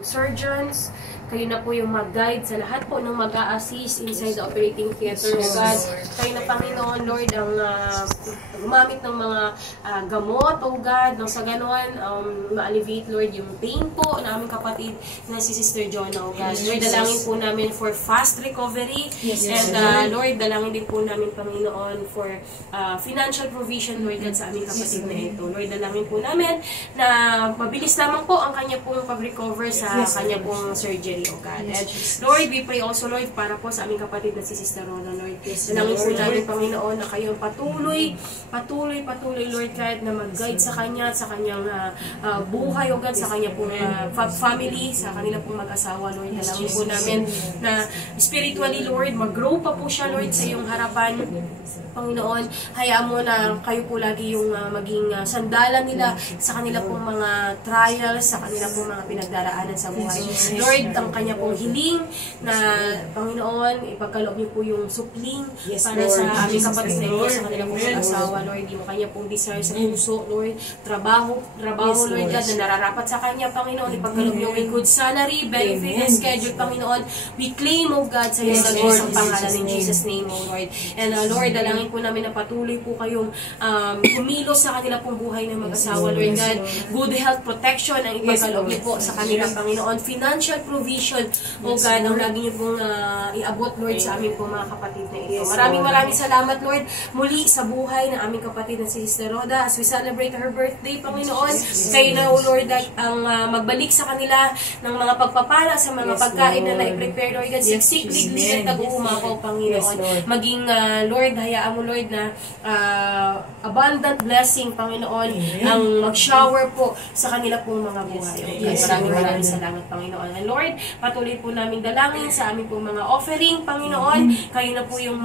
Surgeons, kayo na po yung mag-guide sa lahat po ng mag-a-assist inside the operating theater, O God. Kayo na, Panginoon, Lord, ang gumamit ng mga gamot, O God, nang sa ganoon, ma-alleviate, Lord, yung pain po na aming kapatid na si Sister Jonah, O God. Lord, dalangin po namin for fast recovery, and Lord, dalangin din po namin, Panginoon, for financial provision, Lord God, sa aming kapatid na ito. Lord, dalangin po namin na mabilis lamang po ang kanya pong pag-recover sa kanya pong surgery, O God. And Lord, we pray also, Lord, para po sa aming kapatid na si Sister Rona, Lord. Dalangin po namin, Panginoon, na kayo patuloy, Lord God, na mag-guide sa kanya, sa kanyang buhay, O God, sa kanya pong family, sa kanila pong mag-asawa, Lord. Dalangin po namin na spiritually, Lord, mag-grow pa po siya, Lord, sa iyong harapan, Panginoon. Hayaan mo na kayo po lagi yung maging sandalan nila sa kanila pong mga trials, sa kanila pong mga pinagdaraanan sa buhay. Lord, ang kanya pong hiling na, Panginoon, ipagkaloob niyo po yung supling para sa aming kapatid na ito, sa kanila pong mag-asawa, Lord. Hindi mo kanya pong desire sa puso, Lord. Trabaho, Lord God, na nararapat sa kanya, Panginoon. Ipagkaloob niyo may good salary, benefit, and schedule, Panginoon. We claim, O God, sa iyo sa isang pangalan in Jesus' name, O Lord. And Lord, dalangin po namin na patuloy po kayong kumilos sa kanila pong buhay ng mag-asawa, Lord God. Good health protection ang ipagkaloob niyo po sa kanila, Panginoon. Financial provision, O God, ang lagi niyo pong iabot, Lord, sa aming pong mga kapatid na ito. Maraming salamat, Lord, muli sa buhay ng aming kapatid na si Sister Rhoda as we celebrate her birthday, Panginoon. Kayo na, O Lord, ang magbalik sa kanila ng mga pagpapala sa mga pagkain na na-prepare, Lord God. Siksik, liglig, at tag-uumapaw, Panginoon. Maging, Lord, hayaan mo, Lord, na abundant blessing, Panginoon, ang mag-shower po sa kanila pong mga buhay. Maraming salamat, Panginoon. And Lord, patuloy po namin dalangin sa aming pong mga offering, Panginoon. Kayo na po yung